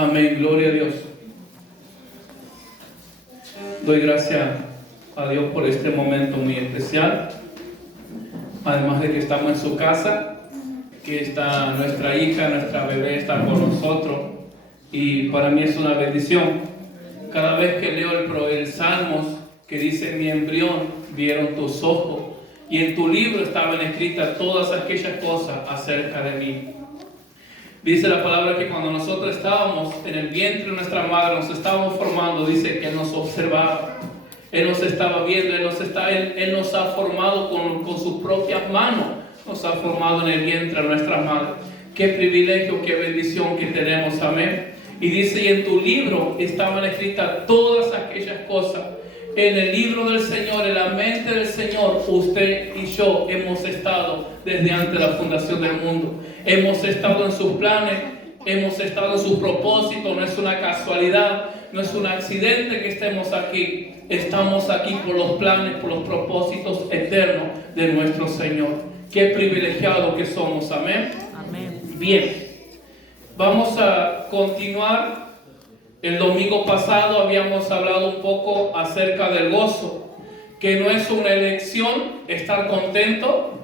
Amén, gloria a Dios. Doy gracias a Dios por este momento muy especial. Además de que estamos en su casa, que está nuestra hija, nuestra bebé está con nosotros. Y para mí es una bendición. Cada vez que leo el Salmos que dice: mi embrión vieron tus ojos, y en tu libro estaban escritas todas aquellas cosas acerca de mí. Dice la palabra que cuando nosotros estábamos en el vientre de nuestra madre, nos estábamos formando, dice que Él nos observaba, Él nos estaba viendo, Él nos ha formado con sus propias manos, nos ha formado en el vientre de nuestra madre. Qué privilegio, qué bendición que tenemos, amén. Y dice: y en tu libro estaban escritas todas aquellas cosas. En el libro del Señor, en la mente del Señor, usted y yo hemos estado desde antes de la fundación del mundo. Hemos estado en sus planes, hemos estado en sus propósitos. No es una casualidad, no es un accidente que estemos aquí. Estamos aquí por los planes, por los propósitos eternos de nuestro Señor. Qué privilegiados que somos, amén. Amén. Bien, vamos a continuar. El domingo pasado habíamos hablado un poco acerca del gozo, que no es una elección estar contento.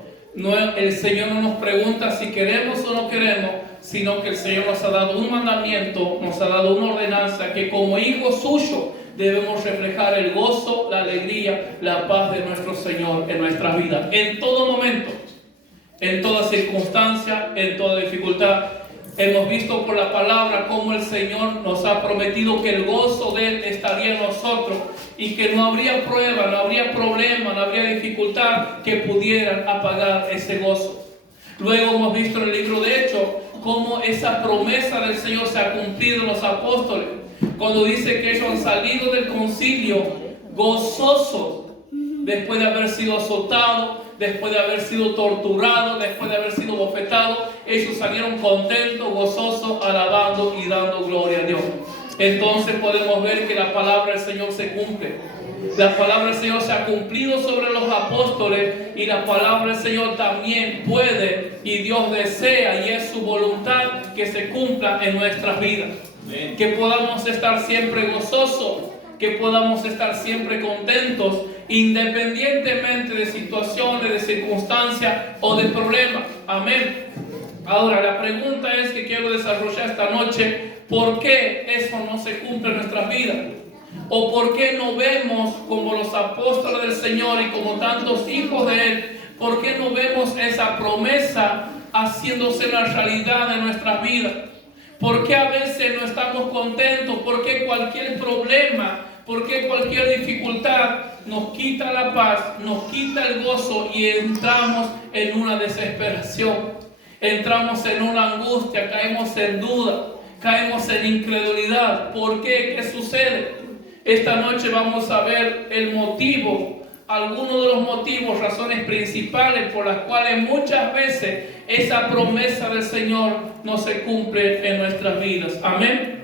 El Señor no nos pregunta si queremos o no queremos, sino que el Señor nos ha dado un mandamiento, nos ha dado una ordenanza, que como hijos suyos debemos reflejar el gozo, la alegría, la paz de nuestro Señor en nuestras vidas, en todo momento, en toda circunstancia, en toda dificultad. Hemos visto por la palabra cómo el Señor nos ha prometido que el gozo de Él estaría en nosotros y que no habría prueba, no habría problema, no habría dificultad que pudieran apagar ese gozo. Luego hemos visto en el libro de Hechos cómo esa promesa del Señor se ha cumplido en los apóstoles, cuando dice que ellos han salido del concilio gozosos después de haber sido azotados, después de haber sido torturados, después de haber sido bofetados. Ellos salieron contentos, gozosos, alabando y dando gloria a Dios. Entonces podemos ver que la palabra del Señor se cumple. La palabra del Señor se ha cumplido sobre los apóstoles, y la palabra del Señor también puede, y Dios desea, y es su voluntad, que se cumpla en nuestras vidas. Amén. Que podamos estar siempre gozosos, que podamos estar siempre contentos, independientemente de situaciones, de circunstancias o de problemas. Amén. Ahora, la pregunta es que quiero desarrollar esta noche: ¿por qué eso no se cumple en nuestras vidas? ¿O por qué no vemos como los apóstoles del Señor y como tantos hijos de Él? ¿Por qué no vemos esa promesa haciéndose la realidad en nuestras vidas? ¿Por qué a veces no estamos contentos? ¿Por qué cualquier problema, por qué cualquier dificultad nos quita la paz, nos quita el gozo y entramos en una desesperación? Entramos en una angustia, caemos en duda, caemos en incredulidad. ¿Por qué? ¿Qué sucede? Esta noche vamos a ver el motivo, algunos de los motivos, razones principales por las cuales muchas veces esa promesa del Señor no se cumple en nuestras vidas. Amén.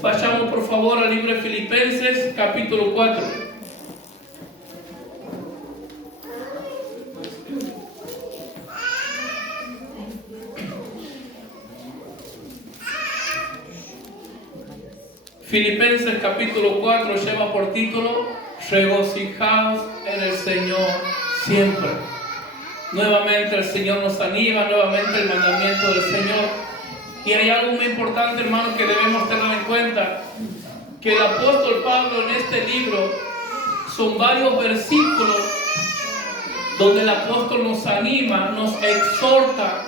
Vayamos por favor al libro de Filipenses, capítulo 4. Filipenses capítulo 4 lleva por título: regocijaos en el Señor siempre. Nuevamente el Señor nos anima, nuevamente el mandamiento del Señor. Y hay algo muy importante, hermanos, que debemos tener en cuenta: que el apóstol Pablo en este libro son varios versículos donde el apóstol nos anima, nos exhorta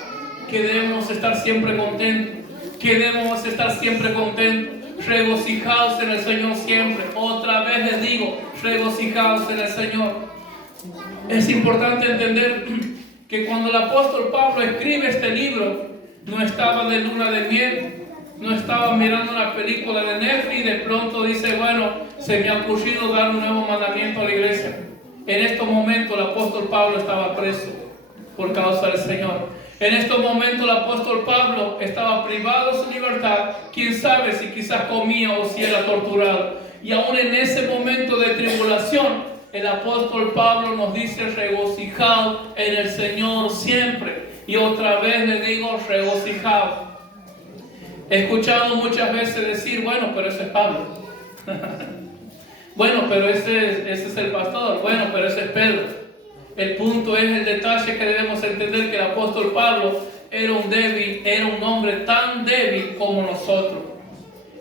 que debemos estar siempre contentos, que debemos estar siempre contentos. Regocijaos en el Señor siempre. Otra vez les digo, regocijaos en el Señor. Es importante entender que cuando el apóstol Pablo escribe este libro, no estaba de luna de miel, no estaba mirando una película de Netflix y de pronto dice: bueno, se me ha ocurrido dar un nuevo mandamiento a la iglesia. En estos momentos el apóstol Pablo estaba preso por causa del Señor. En estos momentos el apóstol Pablo estaba privado de su libertad. Quién sabe si quizás comía o si era torturado. Y aún en ese momento de tribulación, el apóstol Pablo nos dice: regocijaos en el Señor siempre. Y otra vez le digo: regocijaos. He escuchado muchas veces decir, bueno, pero ese es Pablo. Bueno, pero ese es el pastor. Bueno, pero ese es Pedro. El punto es el detalle que debemos entender, que el apóstol Pablo era un hombre tan débil como nosotros.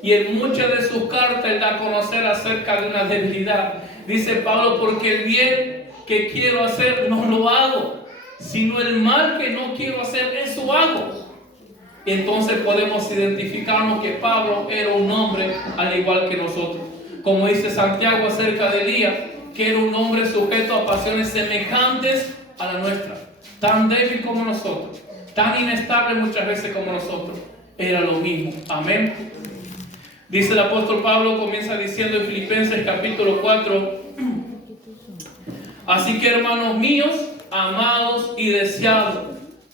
Y en muchas de sus cartas él da a conocer acerca de una debilidad. Dice Pablo, porque el bien que quiero hacer no lo hago, sino el mal que no quiero hacer, eso hago. Entonces podemos identificarnos que Pablo era un hombre al igual que nosotros. Como dice Santiago acerca de Elías, que era un hombre sujeto a pasiones semejantes a la nuestra, tan débil como nosotros, tan inestable muchas veces como nosotros. Era lo mismo. Amén. Dice el apóstol Pablo, comienza diciendo en Filipenses capítulo 4, así que hermanos míos, amados y deseados,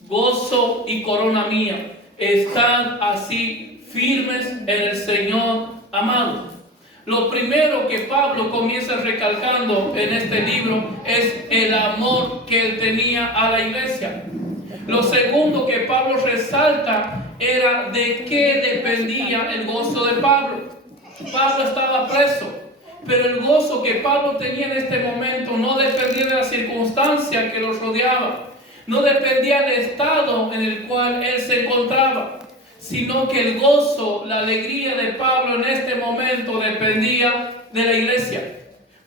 gozo y corona mía, estad así firmes en el Señor, amados. Lo primero que Pablo comienza recalcando en este libro es el amor que él tenía a la iglesia. Lo segundo que Pablo resalta era de qué dependía el gozo de Pablo. Pablo estaba preso, pero el gozo que Pablo tenía en este momento no dependía de la circunstancia que lo rodeaba, no dependía del estado en el cual él se encontraba, sino que el gozo, la alegría de Pablo en este momento dependía de la iglesia.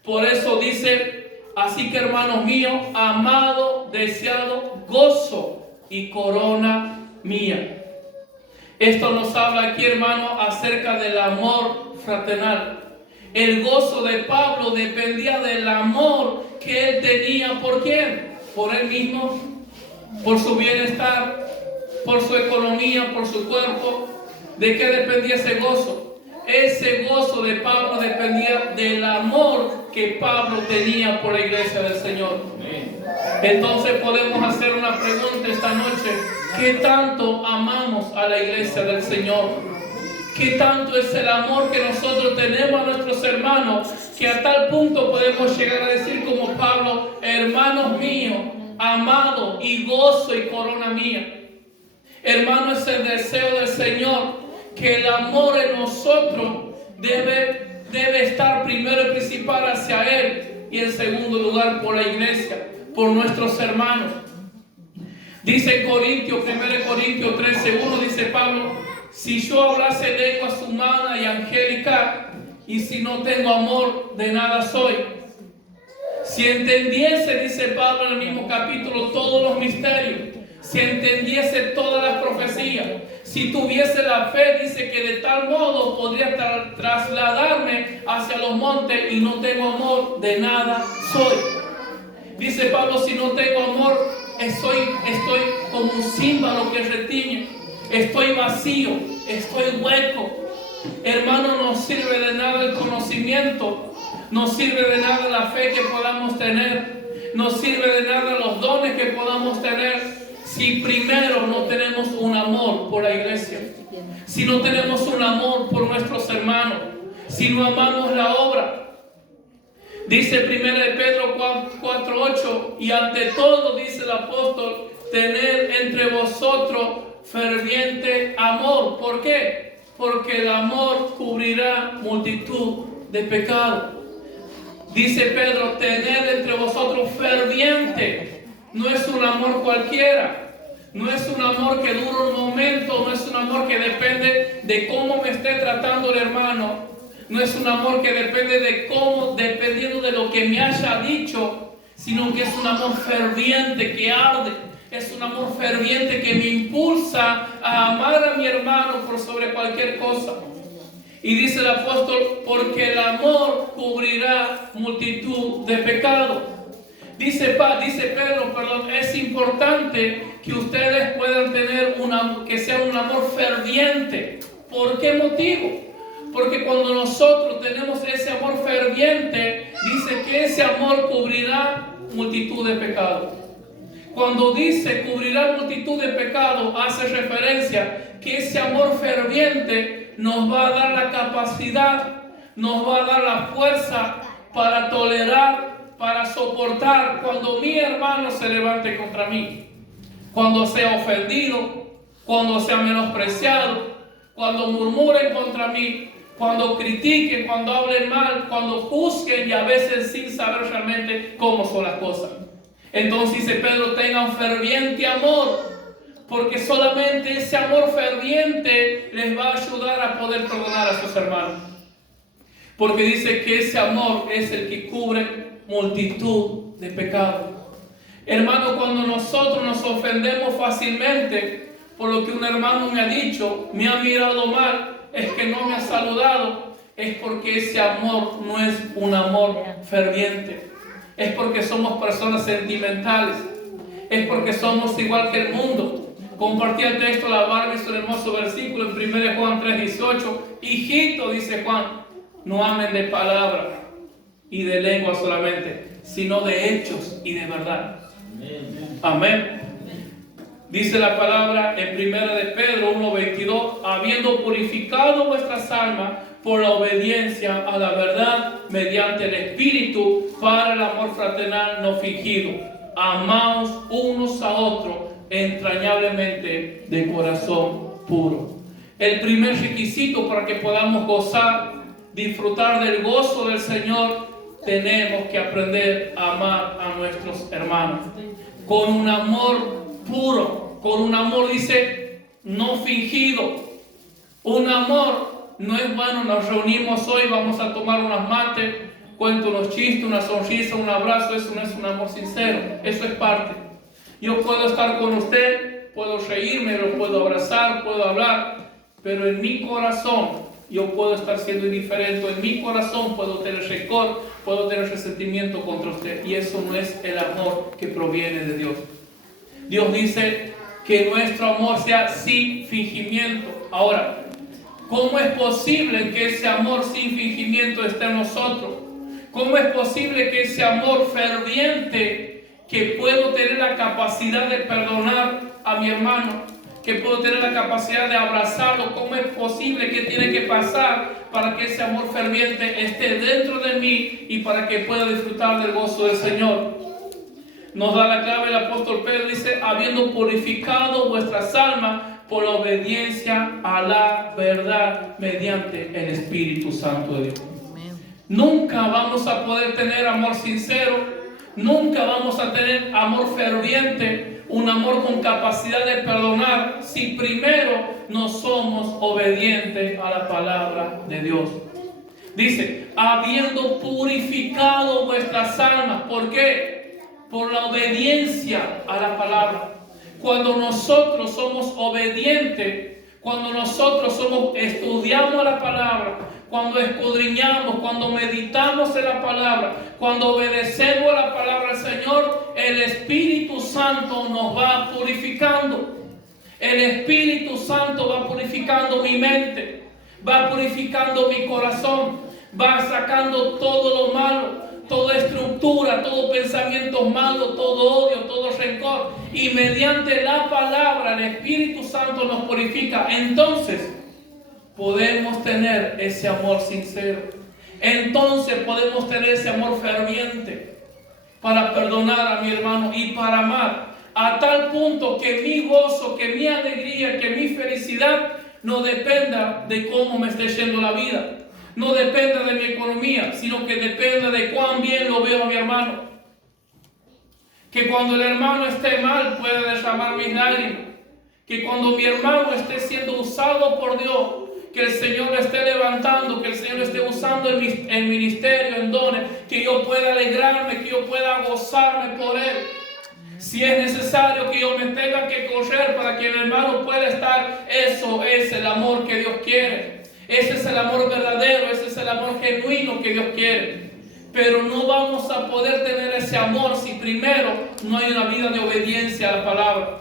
Por eso dice, así que hermanos míos, amado, deseado, gozo y corona mía. Esto nos habla aquí, hermano, acerca del amor fraternal. El gozo de Pablo dependía del amor que él tenía. ¿Por quién? Por él mismo, por su bienestar, por su economía, por su cuerpo. ¿De qué dependía ese gozo? Ese gozo de Pablo dependía del amor que Pablo tenía por la iglesia del Señor. Entonces podemos hacer una pregunta esta noche. ¿Qué tanto amamos a la iglesia del Señor? ¿Qué tanto es el amor que nosotros tenemos a nuestros hermanos, que a tal punto podemos llegar a decir como Pablo, hermanos míos, amado y gozo y corona mía? Hermano, es el deseo del Señor que el amor en nosotros debe estar primero y principal hacia Él, y en segundo lugar por la iglesia, por nuestros hermanos. Dice en Corintios, 1 Corintios 13:1, dice Pablo, si yo hablase lenguas humanas y angélicas, y si no tengo amor, de nada soy. Si entendiese, dice Pablo en el mismo capítulo, todos los misterios, si entendiese todas las profecías, si tuviese la fe, dice que de tal modo podría trasladarme hacia los montes, y no tengo amor, de nada soy. Dice Pablo, si no tengo amor, estoy como un címbalo que retiñe, estoy vacío, estoy hueco. Hermano, no sirve de nada el conocimiento, no sirve de nada la fe que podamos tener, no sirve de nada los dones que podamos tener, si primero no tenemos un amor por la iglesia, si no tenemos un amor por nuestros hermanos, si no amamos la obra. Dice 1 Pedro 4:8, y ante todo, dice el apóstol, tened entre vosotros ferviente amor. ¿Por qué? Porque el amor cubrirá multitud de pecados. Dice Pedro, tened entre vosotros ferviente. No es un amor cualquiera, no es un amor que dura un momento, no es un amor que depende de cómo me esté tratando el hermano. No es un amor que depende dependiendo de lo que me haya dicho, sino que es un amor ferviente que arde. Es un amor ferviente que me impulsa a amar a mi hermano por sobre cualquier cosa. Y dice el apóstol, porque el amor cubrirá multitud de pecados. Dice Pedro, es importante que ustedes puedan tener que sea un amor ferviente. ¿Por qué motivo? Porque cuando nosotros tenemos ese amor ferviente, dice que ese amor cubrirá multitud de pecados. Cuando dice cubrirá multitud de pecados, hace referencia que ese amor ferviente nos va a dar la capacidad, nos va a dar la fuerza para tolerar, para soportar cuando mi hermano se levante contra mí, cuando sea ofendido, cuando sea menospreciado, cuando murmuren contra mí, cuando critiquen, cuando hablen mal, cuando juzguen y a veces sin saber realmente cómo son las cosas. Entonces dice Pedro, tengan ferviente amor, porque solamente ese amor ferviente les va a ayudar a poder perdonar a sus hermanos. Porque dice que ese amor es el que cubre multitud de pecados. Hermano, cuando nosotros nos ofendemos fácilmente por lo que un hermano me ha dicho, me ha mirado mal, es que no me ha saludado, es porque ese amor no es un amor ferviente. Es porque somos personas sentimentales. Es porque somos igual que el mundo. Compartí el texto, la Barbie, es un hermoso versículo en 1 Juan 3:18. Hijito, dice Juan, no amen de palabra y de lengua solamente, sino de hechos y de verdad. Amén. Dice la palabra en 1 de Pedro 1:22, habiendo purificado vuestras almas por la obediencia a la verdad mediante el Espíritu para el amor fraternal no fingido. Amaos unos a otros entrañablemente de corazón puro. El primer requisito para que podamos gozar, disfrutar del gozo del Señor, tenemos que aprender a amar a nuestros hermanos con un amor puro, con un amor, dice, no fingido. Un amor no es, bueno, nos reunimos hoy, vamos a tomar unas mates, cuento unos chistes, una sonrisa, un abrazo. Eso no es un amor sincero, eso es parte. Yo puedo estar con usted, puedo reírme, lo puedo abrazar, puedo hablar, pero en mi corazón yo puedo estar siendo indiferente, en mi corazón puedo tener rencor, puedo tener resentimiento contra usted, y eso no es el amor que proviene de Dios. Dios dice que nuestro amor sea sin fingimiento. Ahora, ¿cómo es posible que ese amor sin fingimiento esté en nosotros? ¿Cómo es posible que ese amor ferviente, que puedo tener la capacidad de perdonar a mi hermano, que puedo tener la capacidad de abrazarlo, cómo es posible, que tiene que pasar para que ese amor ferviente esté dentro de mí y para que pueda disfrutar del gozo del Señor? Nos da la clave el apóstol Pedro, dice, habiendo purificado vuestras almas por la obediencia a la verdad mediante el Espíritu Santo de Dios. Nunca vamos a poder tener amor sincero, nunca vamos a tener amor ferviente, un amor con capacidad de perdonar, si primero no somos obedientes a la palabra de Dios. Dice, habiendo purificado vuestras almas. ¿Por qué? Por la obediencia a la palabra. Cuando nosotros somos obedientes, cuando nosotros estudiamos la palabra, cuando escudriñamos, cuando meditamos en la palabra, cuando obedecemos a la palabra del Señor, el Espíritu Santo nos va purificando. El Espíritu Santo va purificando mi mente, va purificando mi corazón, va sacando todo lo malo, toda estructura, todo pensamiento malo, todo odio, todo rencor. Y mediante la palabra el Espíritu Santo nos purifica. Entonces podemos tener ese amor sincero. Entonces podemos tener ese amor ferviente para perdonar a mi hermano y para amar. A tal punto que mi gozo, que mi alegría, que mi felicidad no dependa de cómo me esté yendo la vida. No dependa de mi economía, sino que dependa de cuán bien lo veo a mi hermano. Que cuando el hermano esté mal pueda derramar mis lágrimas. Que cuando mi hermano esté siendo usado por Dios, que el Señor lo esté levantando, que el Señor lo esté usando en ministerio, en dones, que yo pueda alegrarme, que yo pueda gozarme por Él. Si es necesario que yo me tenga que correr para que el hermano pueda estar, eso es el amor que Dios quiere. Ese es el amor verdadero, ese es el amor genuino que Dios quiere. Pero no vamos a poder tener ese amor si primero no hay una vida de obediencia a la palabra.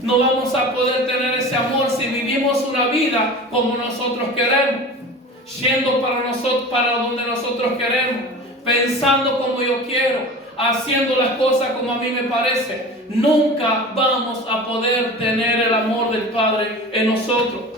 No vamos a poder tener ese amor si vivimos una vida como nosotros queremos, yendo para donde nosotros queremos, pensando como yo quiero, haciendo las cosas como a mí me parece. Nunca vamos a poder tener el amor del Padre en nosotros.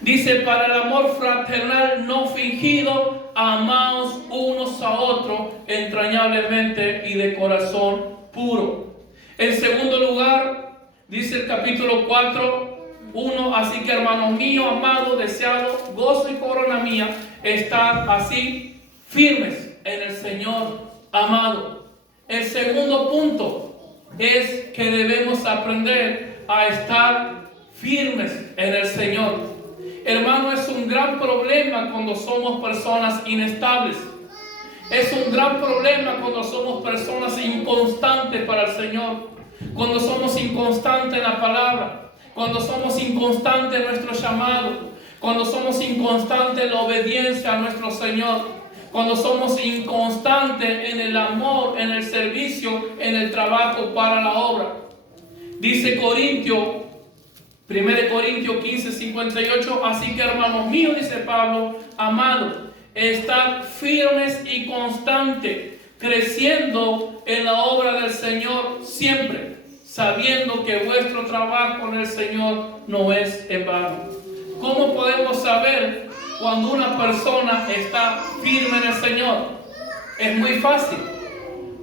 Dice, para el amor fraternal no fingido, amaos unos a otros entrañablemente y de corazón puro. En segundo lugar, dice el capítulo 4, 1, así que hermanos míos, amados, deseados, gozo y corona mía, estar así firmes en el Señor amado. El segundo punto es que debemos aprender a estar firmes en el Señor. Hermano, es un gran problema cuando somos personas inestables. Es un gran problema cuando somos personas inconstantes para el Señor. Cuando somos inconstantes en la palabra. Cuando somos inconstantes en nuestro llamado. Cuando somos inconstantes en la obediencia a nuestro Señor. Cuando somos inconstantes en el amor, en el servicio, en el trabajo para la obra. Dice 1 Corintios 15, 58, así que hermanos míos, dice Pablo, amados, estad firmes y constantes, creciendo en la obra del Señor siempre, sabiendo que vuestro trabajo en el Señor no es en vano. ¿Cómo podemos saber cuando una persona está firme en el Señor? Es muy fácil,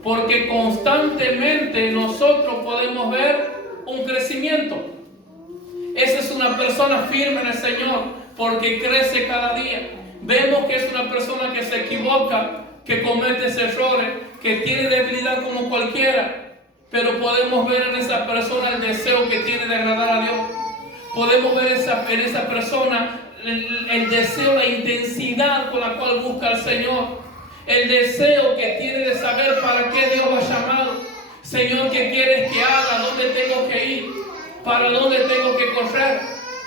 porque constantemente nosotros podemos ver un crecimiento. Esa es una persona firme en el Señor, porque crece cada día. Vemos que es una persona que se equivoca, que comete errores, que tiene debilidad como cualquiera, pero podemos ver en esa persona el deseo que tiene de agradar a Dios. Podemos ver en esa persona el deseo, la intensidad con la cual busca al Señor. El deseo que tiene de saber para qué Dios lo ha llamado. Señor, ¿qué quieres que haga? ¿Dónde tengo que ir? ¿Para dónde tengo que correr?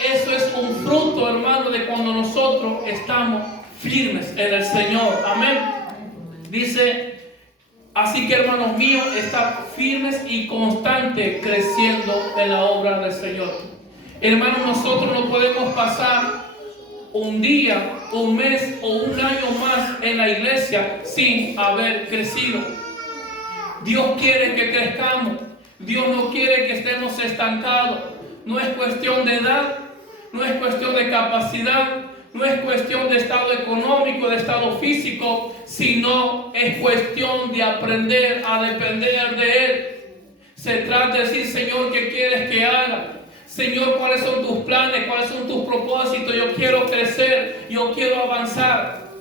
Eso es un fruto, hermano, de cuando nosotros estamos firmes en el Señor. Amén. Dice, así que hermanos míos, están firmes y constantes creciendo en la obra del Señor. Hermanos, nosotros no podemos pasar un día, un mes o un año más en la iglesia sin haber crecido. Dios quiere que crezcamos. Dios no quiere que estemos estancados. No es cuestión de edad, no es cuestión de capacidad, no es cuestión de estado económico, de estado físico, sino es cuestión de aprender a depender de Él. Se trata de decir, Señor, ¿qué quieres que haga? Señor, ¿cuáles son tus planes? ¿Cuáles son tus propósitos? Yo quiero crecer, yo quiero avanzar.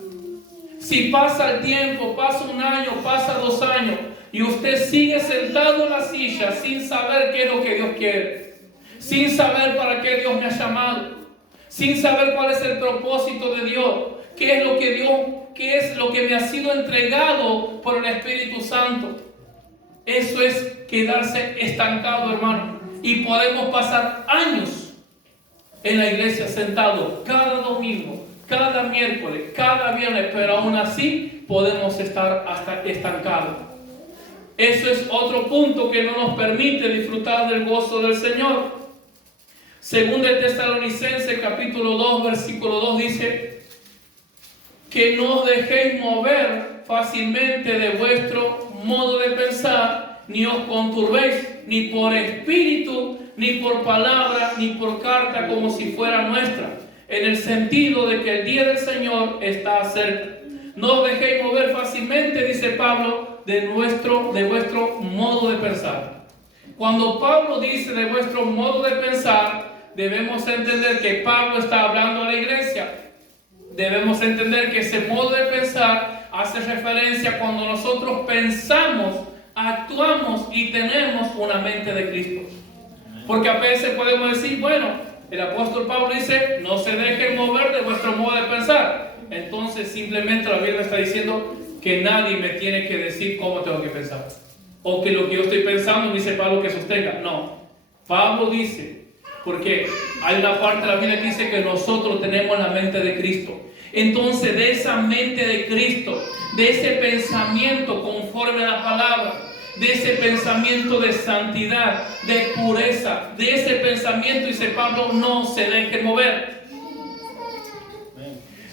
Si pasa el tiempo, pasa un año, pasa 2 años, y usted sigue sentado en la silla sin saber qué es lo que Dios quiere, sin saber para qué Dios me ha llamado, sin saber cuál es el propósito de Dios, qué es lo que me ha sido entregado por el Espíritu Santo. Eso es quedarse estancado, hermano. Y podemos pasar años en la iglesia sentados cada domingo, cada miércoles, cada viernes, pero aún así podemos estar hasta estancados. Eso es otro punto que no nos permite disfrutar del gozo del Señor. Según de Tesalonicenses capítulo 2, versículo 2 dice, que no os dejéis mover fácilmente de vuestro modo de pensar, ni os conturbéis, ni por espíritu, ni por palabra, ni por carta, como si fuera nuestra, en el sentido de que el día del Señor está cerca. No os dejéis mover fácilmente, dice Pablo, de vuestro modo de pensar. Cuando Pablo dice de vuestro modo de pensar, debemos entender que Pablo está hablando a la iglesia. Debemos entender que ese modo de pensar hace referencia cuando nosotros pensamos, actuamos y tenemos una mente de Cristo. Porque a veces podemos decir, bueno, el apóstol Pablo dice, no se dejen mover de vuestro modo de pensar. Entonces simplemente la Biblia está diciendo que nadie me tiene que decir cómo tengo que pensar. O que lo que yo estoy pensando dice Pablo que sostenga. No, Pablo dice, porque hay una parte de la Biblia que dice que nosotros tenemos la mente de Cristo. Entonces de esa mente de Cristo, de ese pensamiento conforme a la palabra, de ese pensamiento de santidad, de pureza, de ese pensamiento, dice Pablo, no se dejen mover.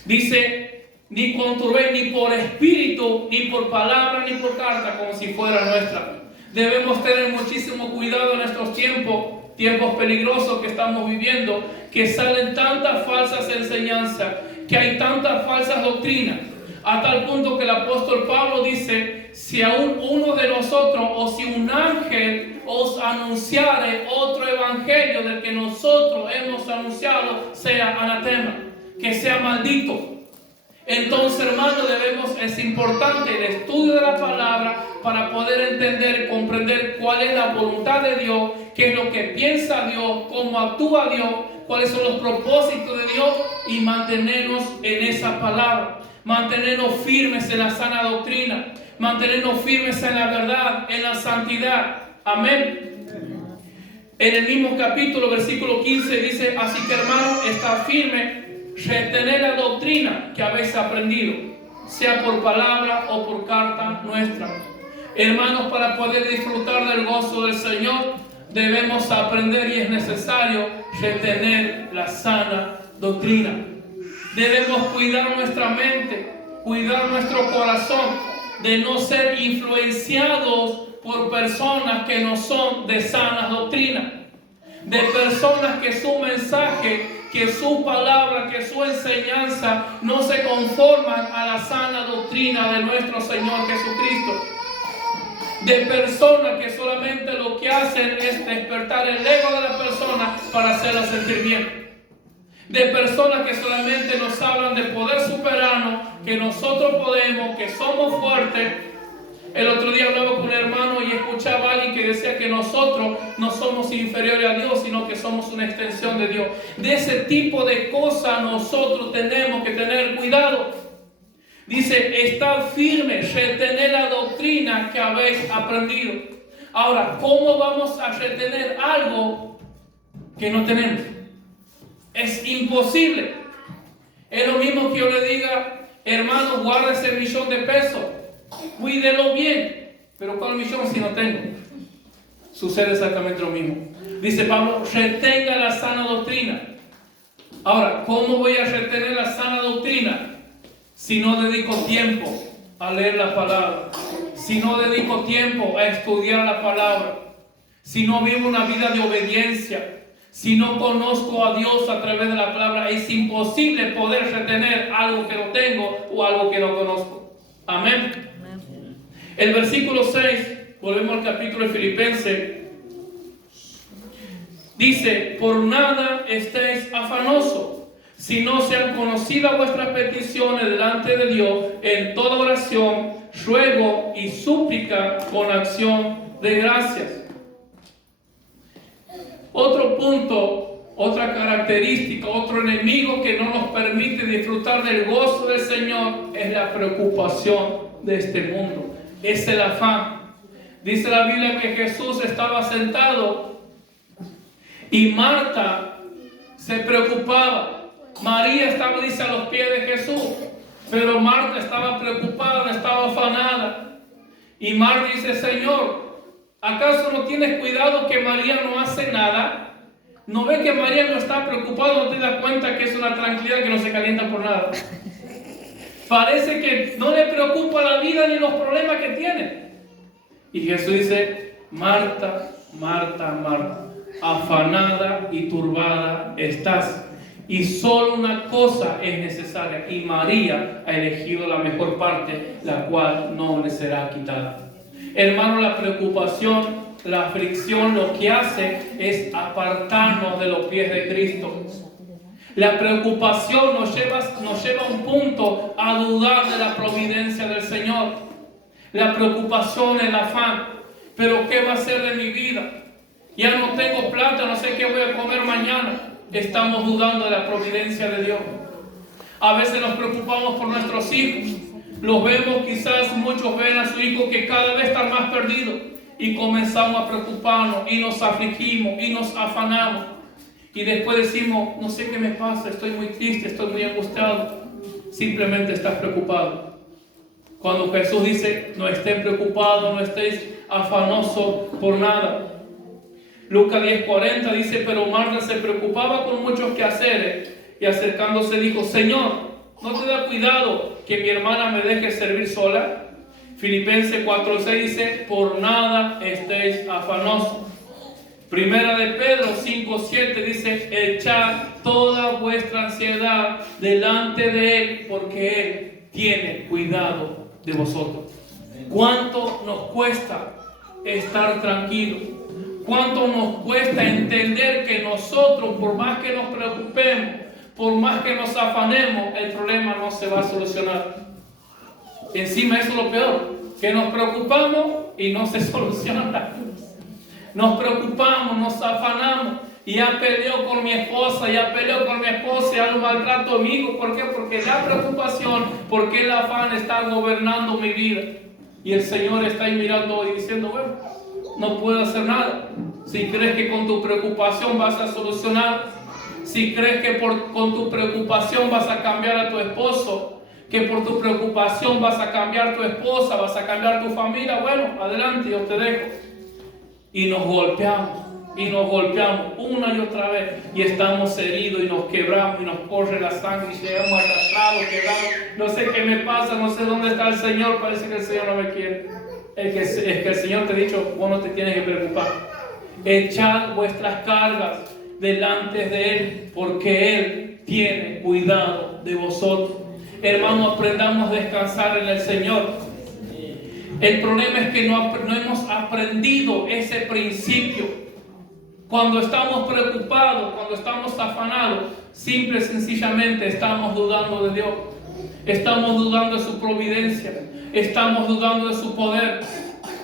Dice, ni conturbéis, ni por espíritu, ni por palabra, ni por carta, como si fuera nuestra. Debemos tener muchísimo cuidado en estos tiempos peligrosos que estamos viviendo, que salen tantas falsas enseñanzas, que hay tantas falsas doctrinas, a tal punto que el apóstol Pablo dice si aún uno de nosotros o si un ángel os anunciare otro evangelio del que nosotros hemos anunciado, sea anatema, que sea maldito. Entonces, hermano, es importante el estudio de la palabra para poder entender y comprender cuál es la voluntad de Dios, qué es lo que piensa Dios, cómo actúa Dios, cuáles son los propósitos de Dios y mantenernos en esa palabra, mantenernos firmes en la sana doctrina, mantenernos firmes en la verdad, en la santidad. Amén. En el mismo capítulo, versículo 15 dice: así que, hermano, está firme, retener la doctrina que habéis aprendido, sea por palabra o por carta nuestra. Hermanos, para poder disfrutar del gozo del Señor, debemos aprender y es necesario retener la sana doctrina. Debemos cuidar nuestra mente, cuidar nuestro corazón, de no ser influenciados por personas que no son de sana doctrina, de personas que su mensaje, que su palabra, que su enseñanza no se conforman a la sana doctrina de nuestro Señor Jesucristo. De personas que solamente lo que hacen es despertar el ego de la persona para hacerla sentir bien. De personas que solamente nos hablan de poder superarnos, que nosotros podemos, que somos fuertes. El otro día hablaba con un hermano y escuchaba a alguien que decía que nosotros no somos inferiores a Dios, sino que somos una extensión de Dios. De ese tipo de cosas nosotros tenemos que tener cuidado. Dice: estad firmes, retener la doctrina que habéis aprendido. Ahora, ¿cómo vamos a retener algo que no tenemos? Es imposible. Es lo mismo que yo le diga: hermano, guarda ese millón de pesos, cuídelo bien. Pero ¿cuál millón si no tengo? Sucede exactamente lo mismo. Dice Pablo: retenga la sana doctrina. Ahora, ¿cómo voy a retener la sana doctrina si no dedico tiempo a leer la palabra? Si no dedico tiempo a estudiar la palabra, si no vivo una vida de obediencia, si no conozco a Dios a través de la palabra, es imposible poder retener algo que no tengo o algo que no conozco. Amén. El versículo 6, volvemos al capítulo de Filipenses, dice: por nada estéis afanosos, si no sean conocidas vuestras peticiones delante de Dios en toda oración, ruego y súplica con acción de gracias. Otro punto, otra característica, otro enemigo que no nos permite disfrutar del gozo del Señor es la preocupación de este mundo, es el afán. Dice la Biblia que Jesús estaba sentado y Marta se preocupaba. María estaba, dice, a los pies de Jesús, pero Marta estaba preocupada, estaba afanada. Y Marta dice: Señor, ¿acaso no tienes cuidado que María no hace nada? ¿No ves que María no está preocupada? ¿No te das cuenta que es una tranquilidad que no se calienta por nada? Parece que no le preocupa la vida ni los problemas que tiene. Y Jesús dice: Marta, Marta, Marta, afanada y turbada estás, y solo una cosa es necesaria, y María ha elegido la mejor parte, la cual no le será quitada. Hermano, la preocupación, la aflicción, lo que hace es apartarnos de los pies de Cristo. La preocupación nos lleva a un punto a dudar de la providencia del Señor. La preocupación, el afán. ¿Pero qué va a ser de mi vida? Ya no tengo plata, no sé qué voy a comer mañana. Estamos dudando de la providencia de Dios. A veces nos preocupamos por nuestros hijos. Los vemos, quizás muchos ven a su hijo que cada vez está más perdido. Y comenzamos a preocuparnos y nos afligimos y nos afanamos. Y después decimos: no sé qué me pasa, estoy muy triste, estoy muy angustiado. Simplemente estás preocupado. Cuando Jesús dice: no estén preocupados, no estéis afanosos por nada. Lucas 10:40 dice: pero Marta se preocupaba con muchos quehaceres y acercándose dijo: Señor, ¿no te da cuidado que mi hermana me deje servir sola? Filipenses 4:6 dice: por nada estéis afanosos. Primera de Pedro 5:7 dice: echad toda vuestra ansiedad delante de Él, porque Él tiene cuidado de vosotros. ¿Cuánto nos cuesta estar tranquilos? ¿Cuánto nos cuesta entender que nosotros, por más que nos preocupemos, por más que nos afanemos, el problema no se va a solucionar? Encima eso es lo peor, que nos preocupamos y no se soluciona. Nos preocupamos, nos afanamos. Y ya peleó con mi esposa, ya lo maltrato a mi hijo. ¿Por qué? Porque la preocupación, porque el afán está gobernando mi vida. Y el Señor está ahí mirando y diciendo, bueno, no puedo hacer nada. Si crees que con tu preocupación vas a solucionar, si crees que con tu preocupación vas a cambiar a tu esposo, que por tu preocupación vas a cambiar tu esposa, vas a cambiar tu familia, bueno, adelante, yo te dejo. Y nos golpeamos una y otra vez, y estamos heridos y nos quebramos y nos corre la sangre y llegamos arrastrados, quebrados. No sé qué me pasa, no sé dónde está el Señor, parece que el Señor no me quiere. Es que el Señor te ha dicho, vos no te tienes que preocupar. Echad vuestras cargas delante de Él, porque Él tiene cuidado de vosotros. Hermanos, aprendamos a descansar en el Señor. El problema es que no hemos aprendido ese principio. Cuando estamos preocupados, cuando estamos afanados, simple y sencillamente estamos dudando de Dios. Estamos dudando de su providencia. Estamos dudando de su poder.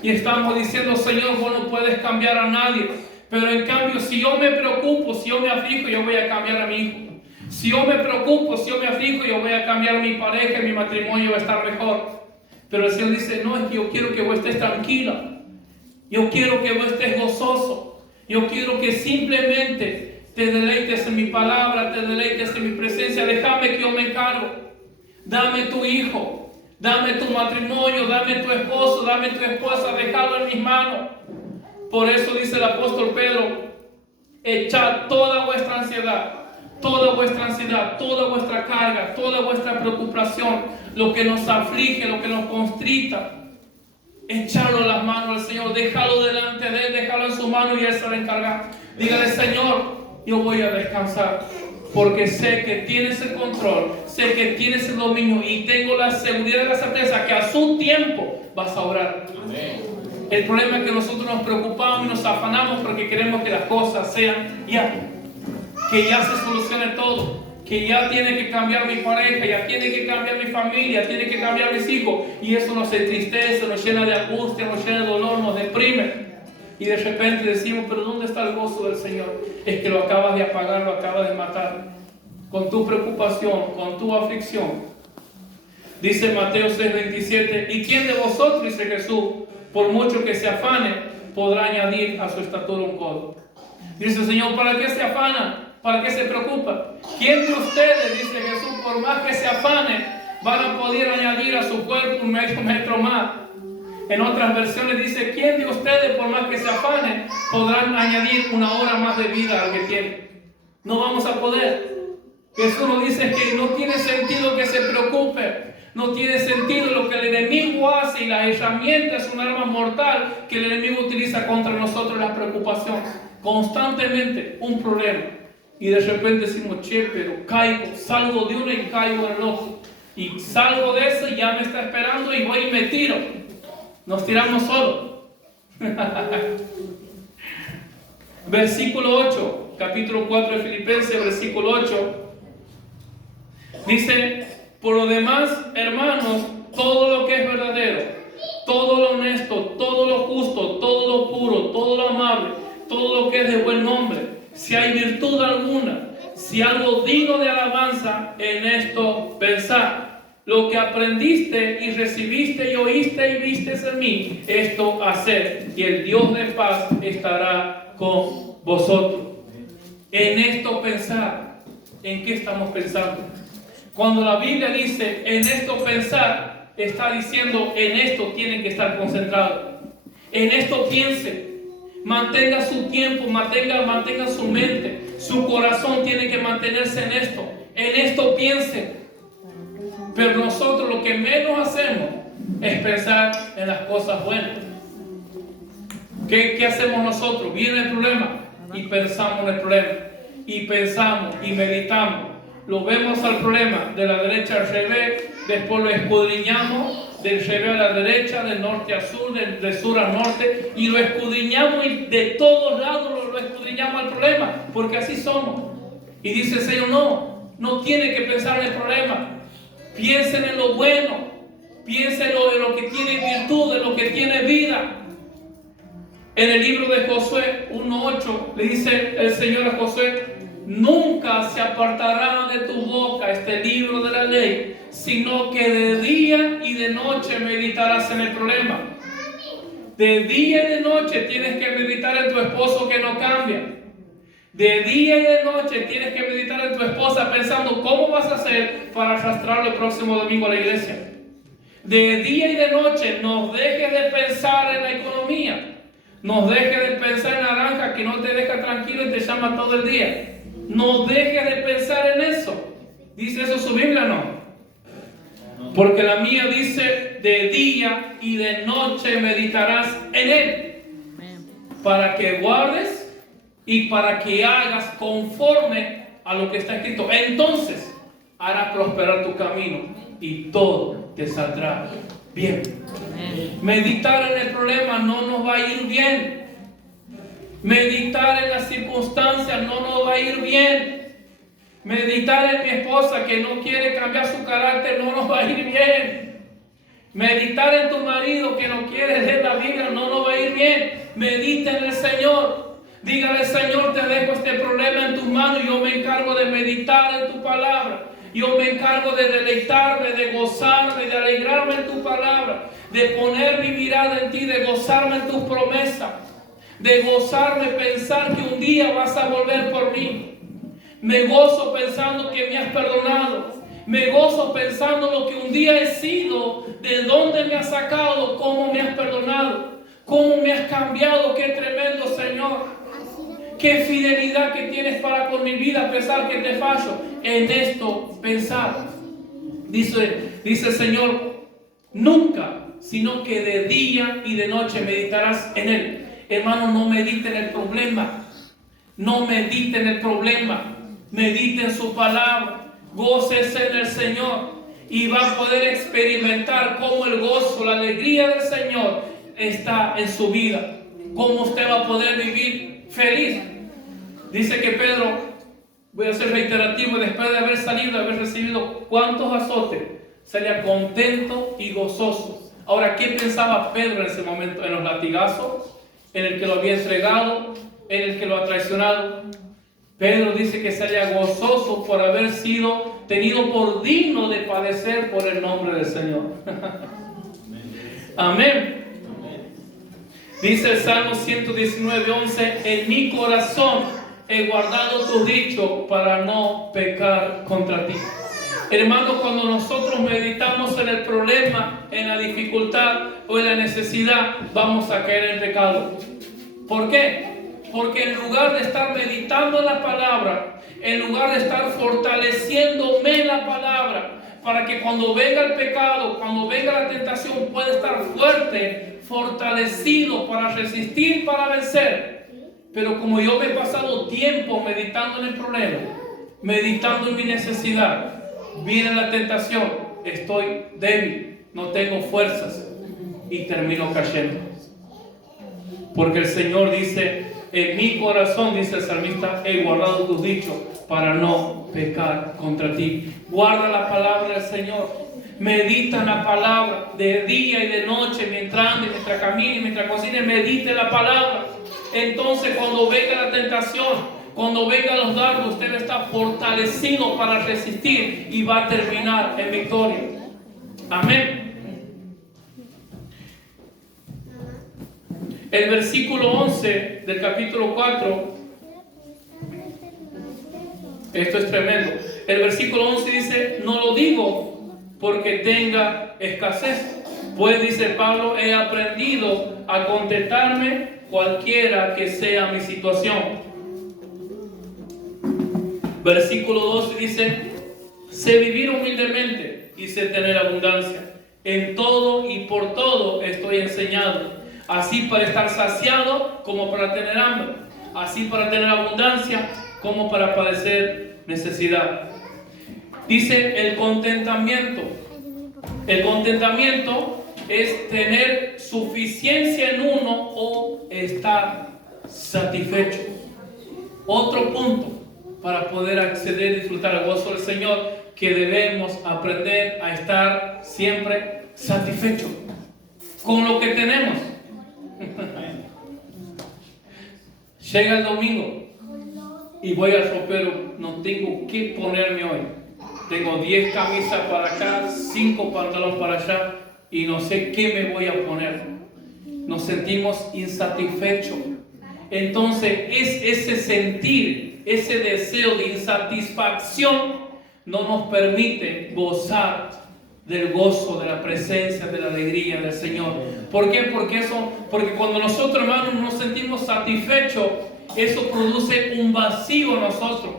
Y estamos diciendo, Señor, vos no puedes cambiar a nadie. Pero en cambio, si yo me preocupo, si yo me aflijo, yo voy a cambiar a mi hijo. Si yo me preocupo, si yo me aflijo, yo voy a cambiar a mi pareja, mi matrimonio va a estar mejor. Pero el Señor dice, no, es que yo quiero que vos estés tranquila. Yo quiero que vos estés gozoso. Yo quiero que simplemente te deleites en mi palabra, te deleites en mi presencia. Déjame que yo me encargo. Dame tu hijo, dame tu matrimonio, dame tu esposo, dame tu esposa, déjalo en mis manos. Por eso dice el apóstol Pedro, echad toda vuestra ansiedad, toda vuestra carga, toda vuestra preocupación, lo que nos aflige, lo que nos constrita. Echarlo en las manos del Señor, déjalo delante de Él, déjalo en su mano y Él se va a encargar. Dígale, Señor, yo voy a descansar, porque sé que tienes el control, sé que tienes el dominio y tengo la seguridad y la certeza que a su tiempo vas a obrar. Amén. El problema es que nosotros nos preocupamos y nos afanamos porque queremos que las cosas sean ya, que ya se solucione todo. Que ya tiene que cambiar mi pareja, ya tiene que cambiar mi familia, tiene que cambiar mis hijos. Y eso nos entristece, nos llena de angustia, nos llena de dolor, nos deprime. Y de repente decimos, pero ¿dónde está el gozo del Señor? Es que lo acabas de apagar, lo acabas de matar. Con tu preocupación, con tu aflicción. Dice Mateo 6:27, ¿y quién de vosotros, dice Jesús, por mucho que se afane, podrá añadir a su estatura un codo? Dice el Señor, ¿para qué se afana? ¿Para qué se preocupa? ¿Quién de ustedes, dice Jesús, por más que se afane, van a poder añadir a su cuerpo un metro más? En otras versiones dice, ¿quién de ustedes, por más que se afane, podrán añadir una hora más de vida al que tiene? No vamos a poder. Jesús nos dice que no tiene sentido que se preocupe. No tiene sentido lo que el enemigo hace, y la herramienta es un arma mortal que el enemigo utiliza contra nosotros, la preocupación. Constantemente un problema. Y de repente decimos, che, pero caigo, salgo de uno y caigo en el otro. Y salgo de eso y ya me está esperando y voy y me tiro. Nos tiramos solos. Versículo 8, capítulo 4 de Filipenses, versículo 8. Dice, por lo demás, hermanos, todo lo que es verdadero, todo lo honesto, todo lo justo, todo lo puro, todo lo amable, todo lo que es de buen nombre, si hay virtud alguna, si algo digno de alabanza, en esto pensad. Lo que aprendiste y recibiste y oíste y viste en mí, esto haced, y el Dios de paz estará con vosotros. En esto pensar. ¿En qué estamos pensando? Cuando la Biblia dice en esto pensar, está diciendo en esto tienen que estar concentrados. En esto piense. Mantenga su tiempo, mantenga su mente, su corazón tiene que mantenerse en esto. En esto piense. Pero nosotros lo que menos hacemos es pensar en las cosas buenas. ¿Qué hacemos nosotros? Viene el problema y pensamos en el problema. Y pensamos y meditamos. Lo vemos al problema de la derecha al revés, después lo escudriñamos del revés a la derecha, del norte a sur, del sur al norte, y lo escudriñamos y de todos lados lo escudriñamos al problema, porque así somos. Y dice el Señor, no tiene que pensar en el problema. Piensen en lo bueno, piensen en lo que tiene virtud, en lo que tiene vida. En el libro de Josué 1:8 le dice el Señor a Josué: nunca se apartará de tu boca este libro de la ley, sino que de día y de noche meditarás en el problema. De día y de noche tienes que meditar en tu esposo que no cambia. De día y de noche tienes que meditar en tu esposa pensando cómo vas a hacer para arrastrarlo el próximo domingo a la iglesia. De día y de noche no dejes de pensar en la economía. No dejes de pensar en la naranja que no te deja tranquilo y te llama todo el día. No dejes de pensar en eso. ¿Dice eso su Biblia? No. Porque la mía dice: de día y de noche meditarás en él, para que guardes y para que hagas conforme a lo que está escrito. Entonces harás prosperar tu camino y todo te saldrá bien. Meditar en el problema no nos va a ir bien. Meditar en las circunstancias no nos va a ir bien. Meditar en mi esposa que no quiere cambiar su carácter no nos va a ir bien. Meditar en tu marido que no quiere leer la Biblia no nos va a ir bien. Medita en el Señor. Dígale: Señor, te dejo este problema en tus manos. Yo me encargo de meditar en tu palabra. Yo me encargo de deleitarme, de gozarme, de alegrarme en tu palabra, de poner mi mirada en ti, de gozarme en tus promesas, de gozarme, pensar que un día vas a volver por mí. Me gozo pensando que me has perdonado. Me gozo pensando lo que un día he sido, de dónde me has sacado, cómo me has perdonado, cómo me has cambiado. Qué tremendo, Señor. Qué fidelidad que tienes para con mi vida, a pesar que te fallo. En esto pensar. Dice el Señor: nunca, sino que de día y de noche meditarás en él. Hermano, no medite en el problema. No medite en el problema. Medite en su palabra. Gócese en el Señor. Y va a poder experimentar cómo el gozo, la alegría del Señor está en su vida. Cómo usted va a poder vivir feliz. Dice que Pedro, voy a ser reiterativo, después de haber salido, de haber recibido cuántos azotes, salía contento y gozoso. Ahora, ¿qué pensaba Pedro en ese momento? ¿En los latigazos? ¿En el que lo había entregado? ¿En el que lo ha traicionado? Pedro dice que salía gozoso por haber sido tenido por digno de padecer por el nombre del Señor. Amén. Dice el Salmo 119:11: en mi corazón he guardado tu dicho para no pecar contra ti. Hermano, cuando nosotros meditamos en el problema, en la dificultad o en la necesidad, vamos a caer en pecado. ¿Por qué? Porque en lugar de estar meditando en la palabra, en lugar de estar fortaleciéndome en la palabra, para que cuando venga el pecado, cuando venga la tentación, pueda estar fuerte, fortalecido para resistir, para vencer. Pero como yo me he pasado tiempo meditando en el problema, meditando en mi necesidad, viene la tentación, estoy débil, no tengo fuerzas y termino cayendo. Porque el Señor dice: en mi corazón, dice el salmista, he guardado tus dichos para no pecar contra ti. Guarda la palabra del Señor. Medita en la palabra de día y de noche, mientras ande, mientras camine, mientras cocine, medite la palabra. Entonces, cuando venga la tentación, cuando vengan los dardos, usted está fortalecido para resistir y va a terminar en victoria. Amén. El versículo 11 del capítulo 4, esto es tremendo. El versículo 11 dice: no lo digo porque tenga escasez, pues, dice Pablo, he aprendido a contentarme cualquiera que sea mi situación. Versículo 12 dice: sé vivir humildemente y sé tener abundancia. En todo y por todo estoy enseñado, así para estar saciado como para tener hambre, así para tener abundancia como para padecer necesidad. Dice el contentamiento. El contentamiento es tener suficiencia en uno o estar satisfecho. Otro punto para poder acceder y disfrutar el gozo del Señor, que debemos aprender a estar siempre satisfechos con lo que tenemos. Llega el domingo y voy al ropero, no tengo qué ponerme hoy. Tengo 10 camisas para acá, 5 pantalones para allá y no sé qué me voy a poner. Nos sentimos insatisfechos. Entonces es ese sentir, ese deseo de insatisfacción no nos permite gozar del gozo, de la presencia, de la alegría del Señor. ¿Por qué? Porque cuando nosotros, hermanos, nos sentimos satisfechos, eso produce un vacío en nosotros.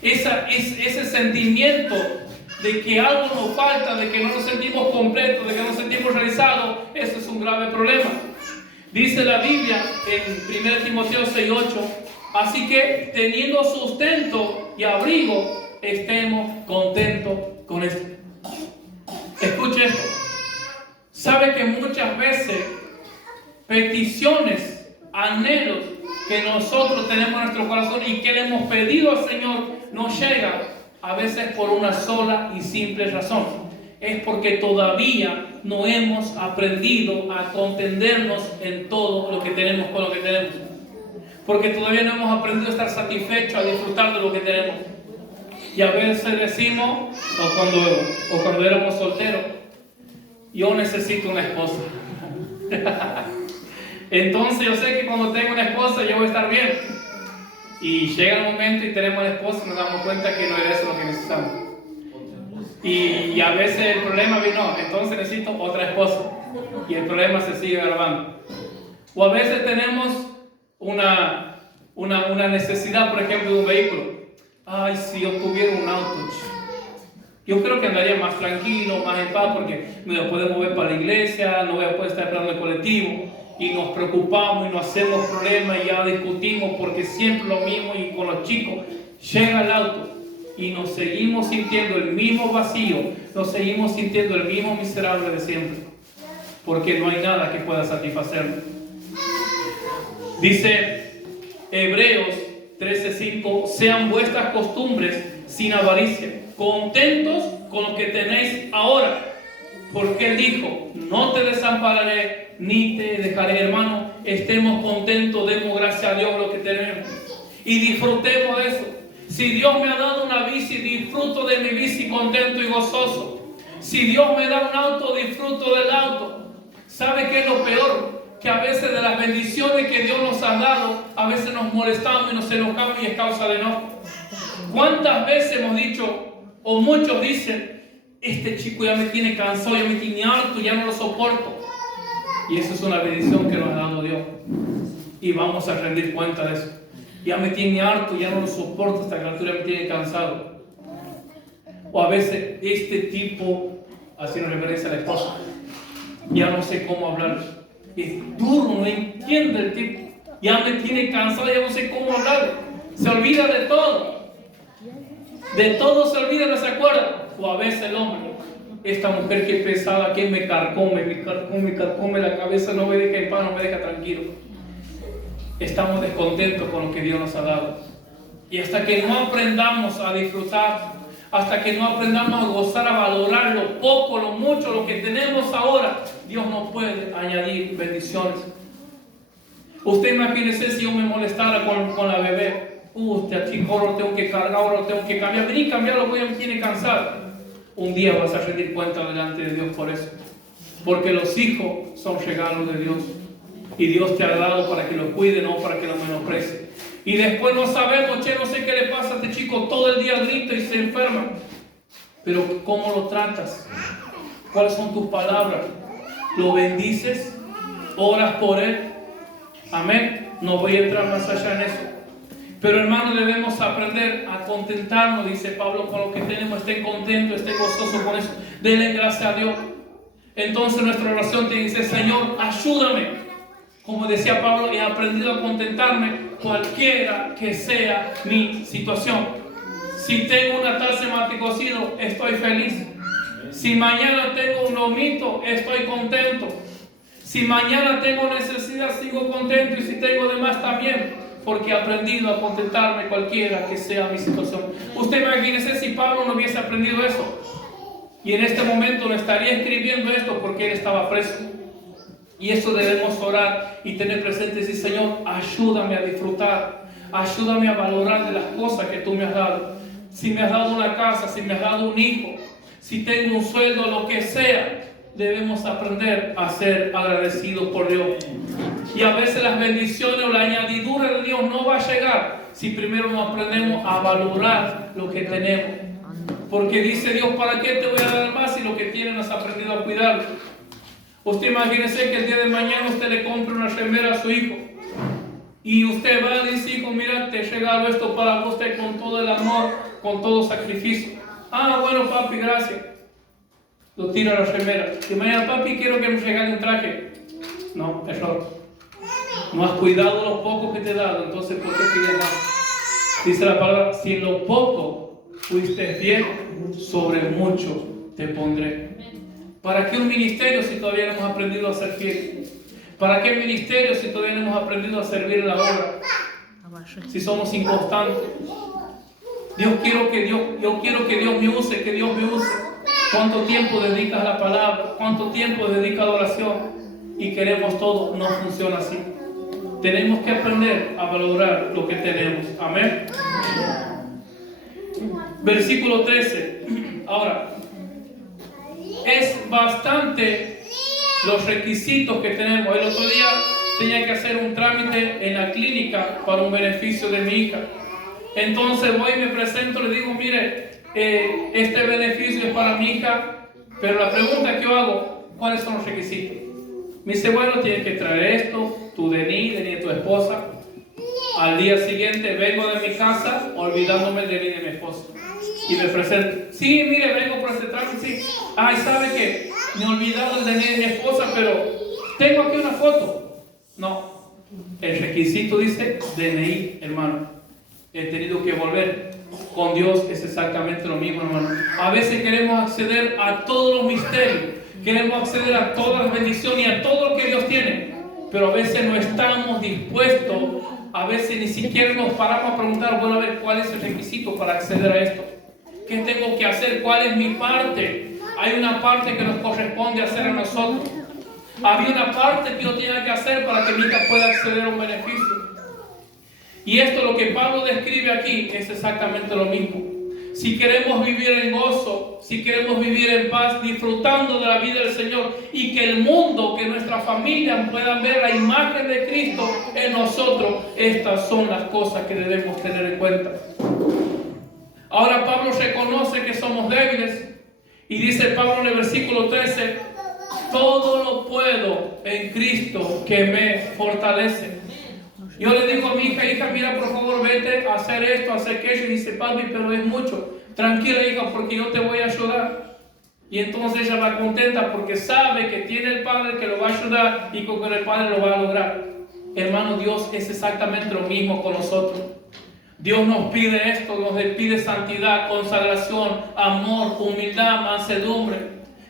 Ese sentimiento de que algo nos falta, de que no nos sentimos completos, de que no nos sentimos realizados, eso es un grave problema. Dice la Biblia en 1 Timoteo 6:8, así que teniendo sustento y abrigo, estemos contentos con esto. Escuche esto. Sabe que muchas veces peticiones, anhelos que nosotros tenemos en nuestro corazón y que le hemos pedido al Señor no llegan a veces por una sola y simple razón. Es porque todavía no hemos aprendido a contendernos en todo lo que tenemos con lo que tenemos. Porque todavía no hemos aprendido a estar satisfechos, a disfrutar de lo que tenemos. Y a veces decimos, o cuando éramos solteros, yo necesito una esposa. Entonces yo sé que cuando tengo una esposa yo voy a estar bien. Y llega el momento y tenemos una esposa y nos damos cuenta que no era eso lo que necesitamos. Y a veces el problema vino, entonces necesito otra esposa. Y el problema se sigue agravando. O a veces tenemos una necesidad, por ejemplo, de un vehículo. Ay, si yo tuviera un auto, yo creo que andaría más tranquilo, más en paz, porque me lo puedo mover para la iglesia, no voy a poder estar esperando el colectivo. Y nos preocupamos y nos hacemos problemas y ya discutimos porque siempre lo mismo. Y con los chicos llega el auto y nos seguimos sintiendo el mismo vacío, nos seguimos sintiendo el mismo miserable de siempre, porque no hay nada que pueda satisfacernos. Dice Hebreos 13:5, sean vuestras costumbres sin avaricia, contentos con lo que tenéis ahora, porque Él dijo, no te desampararé ni te dejaré. Hermano, estemos contentos, demos gracias a Dios lo que tenemos y disfrutemos de eso. Si Dios me ha dado una bici, disfruto de mi bici contento y gozoso. Si Dios me da un auto, disfruto del auto. ¿Sabe qué es lo peor? Que a veces de las bendiciones que Dios nos ha dado, a veces nos molestamos y nos enojamos y es causa de enojo. ¿Cuántas veces hemos dicho, o muchos dicen, este chico ya me tiene cansado, ya me tiene harto, ya no lo soporto? Y eso es una bendición que nos ha dado Dios. Y vamos a rendir cuenta de eso. Ya me tiene harto, ya no lo soporto, esta criatura me tiene cansado. O a veces este tipo, haciendo referencia a la esposa, ya no sé cómo hablar. Es duro, no entiende el tipo. Ya me tiene cansado, ya no sé cómo hablar. Se olvida de todo. De todo se olvida, no se acuerda. O a veces el hombre, esta mujer que pesada, que me carcome la cabeza, no me deja en paz, no me deja tranquilo. Estamos descontentos con lo que Dios nos ha dado. Y hasta que no aprendamos a disfrutar, hasta que no aprendamos a gozar, a valorar lo poco, lo mucho, lo que tenemos ahora, Dios nos puede añadir bendiciones. Usted imagínese si yo me molestara con la bebé. Usted chico, ahora lo tengo que cargar, ahora lo tengo que cambiar. Vení, cambiarlo, voy a me tiene cansado. Un día vas a rendir cuenta delante de Dios por eso. Porque los hijos son regalos de Dios. Y Dios te ha dado para que los cuide, no para que los menosprecie. Y después no sabemos, no sé qué le pasa a este chico, todo el día grita y se enferma. Pero ¿cómo lo tratas? ¿Cuáles son tus palabras? ¿Lo bendices? ¿Oras por él? Amén. No voy a entrar más allá en eso. Pero hermanos, debemos aprender a contentarnos, dice Pablo, con lo que tenemos. Estén contentos, estén gozosos con eso. Denle gracias a Dios. Entonces nuestra oración te dice, Señor, ayúdame. Como decía Pablo, he aprendido a contentarme cualquiera que sea mi situación. Si tengo una taza de mate cocido, estoy feliz. Si mañana tengo un lomito, estoy contento. Si mañana tengo necesidad, sigo contento. Y si tengo demás también, porque he aprendido a contentarme cualquiera que sea mi situación. Usted imagínese si Pablo no hubiese aprendido eso. Y en este momento no estaría escribiendo esto porque él estaba preso. Y eso debemos orar y tener presente y decir: Señor, ayúdame a disfrutar. Ayúdame a valorar de las cosas que tú me has dado. Si me has dado una casa, si me has dado un hijo, si tengo un sueldo, lo que sea, debemos aprender a ser agradecidos por Dios. Y a veces las bendiciones o la añadidura de Dios no va a llegar si primero no aprendemos a valorar lo que tenemos. Porque dice Dios: ¿para qué te voy a dar más si lo que tienes no has aprendido a cuidarlo? Usted imagínese que el día de mañana usted le compre una remera a su hijo. Y usted va y dice: hijo, mira, te he llegado esto para usted con todo el amor, con todo sacrificio. Ah, bueno, papi, gracias. Lo tira a la remera. Y mañana: papi, quiero que me regale un traje. No, error. No has cuidado lo poco que te he dado, entonces ¿por qué pides más? Dice la palabra: si en lo poco fuiste fiel, sobre mucho te pondré. ¿Para qué un ministerio si todavía no hemos aprendido a ser fieles? ¿Para qué ministerio si todavía no hemos aprendido a servir en la obra? Si somos inconstantes. Yo quiero que Dios me use, que Dios me use. ¿Cuánto tiempo dedicas a la palabra? ¿Cuánto tiempo dedicas a la oración? Y queremos todo. No funciona así. Tenemos que aprender a valorar lo que tenemos. Amén. Versículo 13. Ahora, es bastante los requisitos que tenemos. El otro día tenía que hacer un trámite en la clínica para un beneficio de mi hija. Entonces voy y me presento, le digo: mire, este beneficio es para mi hija, pero la pregunta que yo hago: ¿cuáles son los requisitos? Me dice: bueno, tienes que traer esto, tu DNI de tu esposa. Al día siguiente vengo de mi casa olvidándome el DNI de mi esposa. Y me presento: sí, mire, vengo por este trámite, sí. Ay, ¿sabe qué? Me he olvidado el DNI de mi esposa, pero tengo aquí una foto. No, el requisito dice DNI, hermano. He tenido que volver. Con Dios es exactamente lo mismo, hermano. A veces queremos acceder a todos los misterios, queremos acceder a todas las bendiciones y a todo lo que Dios tiene, pero a veces no estamos dispuestos. A veces ni siquiera nos paramos a preguntar: bueno, a ver, ¿cuál es el requisito para acceder a esto? ¿Qué tengo que hacer? ¿Cuál es mi parte? Hay una parte que nos corresponde hacer a nosotros. Había una parte que yo tenía que hacer para que mi hija pueda acceder a un beneficio. Y esto, lo que Pablo describe aquí, es exactamente lo mismo. Si queremos vivir en gozo, si queremos vivir en paz, disfrutando de la vida del Señor, y que el mundo, que nuestra familia puedan ver la imagen de Cristo en nosotros, estas son las cosas que debemos tener en cuenta. Ahora Pablo reconoce que somos débiles, y dice Pablo en el versículo 13: todo lo puedo en Cristo que me fortalece. Yo le digo a mi hija: hija, mira, por favor, vete a hacer esto, a hacer aquello. Y dice: papi, pero es mucho. Tranquila, hija, porque yo te voy a ayudar. Y entonces ella va contenta porque sabe que tiene el Padre que lo va a ayudar y con el Padre lo va a lograr. Hermano, Dios es exactamente lo mismo con nosotros. Dios nos pide esto, nos pide santidad, consagración, amor, humildad, mansedumbre,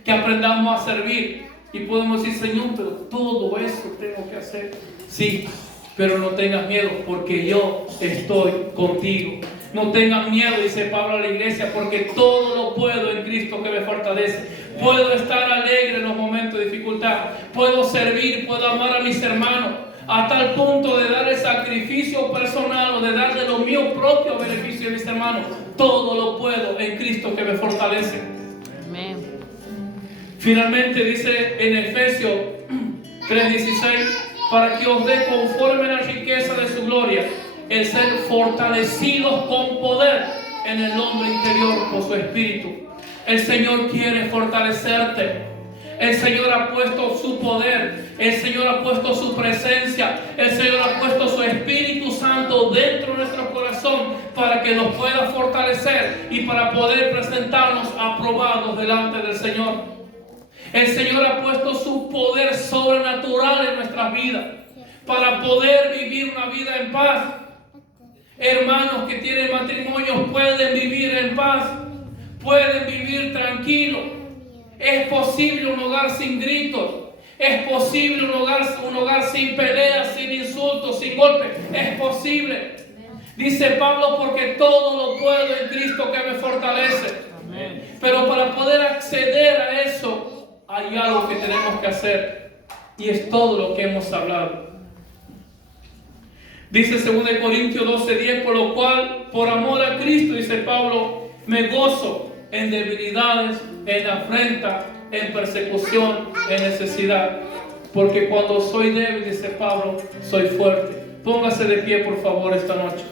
que aprendamos a servir. Y podemos decir: Señor, pero todo eso tengo que hacer. Sí, pero no tengas miedo, porque yo estoy contigo. No tengas miedo, dice Pablo a la iglesia, porque todo lo puedo en Cristo que me fortalece. Puedo estar alegre en los momentos de dificultad. Puedo servir, puedo amar a mis hermanos, a tal punto de dar el sacrificio personal o de dar de lo mío propio a beneficio de mis hermanos. Todo lo puedo en Cristo que me fortalece. Amén. Finalmente dice en Efesios 3:16: para que os dé conforme a la riqueza de su gloria el ser fortalecidos con poder en el hombre interior por su espíritu. El Señor quiere fortalecerte. El Señor ha puesto su poder, el Señor ha puesto su presencia, el Señor ha puesto su Espíritu Santo dentro de nuestro corazón para que nos pueda fortalecer y para poder presentarnos aprobados delante del Señor. El Señor ha puesto su poder sobrenatural en nuestras vidas para poder vivir una vida en paz. Hermanos que tienen matrimonio pueden vivir en paz, pueden vivir tranquilos. Es posible un hogar sin gritos. Es posible un hogar sin peleas, sin insultos, sin golpes. Es posible. Dice Pablo, porque todo lo puedo en Cristo que me fortalece. Amén. Pero para poder acceder a eso, hay algo que tenemos que hacer. Y es todo lo que hemos hablado. Dice 2 Corintios 12:10, por lo cual, por amor a Cristo, dice Pablo, me gozo en debilidades, en afrenta, en persecución, en necesidad. Porque cuando soy débil, dice Pablo, soy fuerte. Póngase de pie, por favor, esta noche.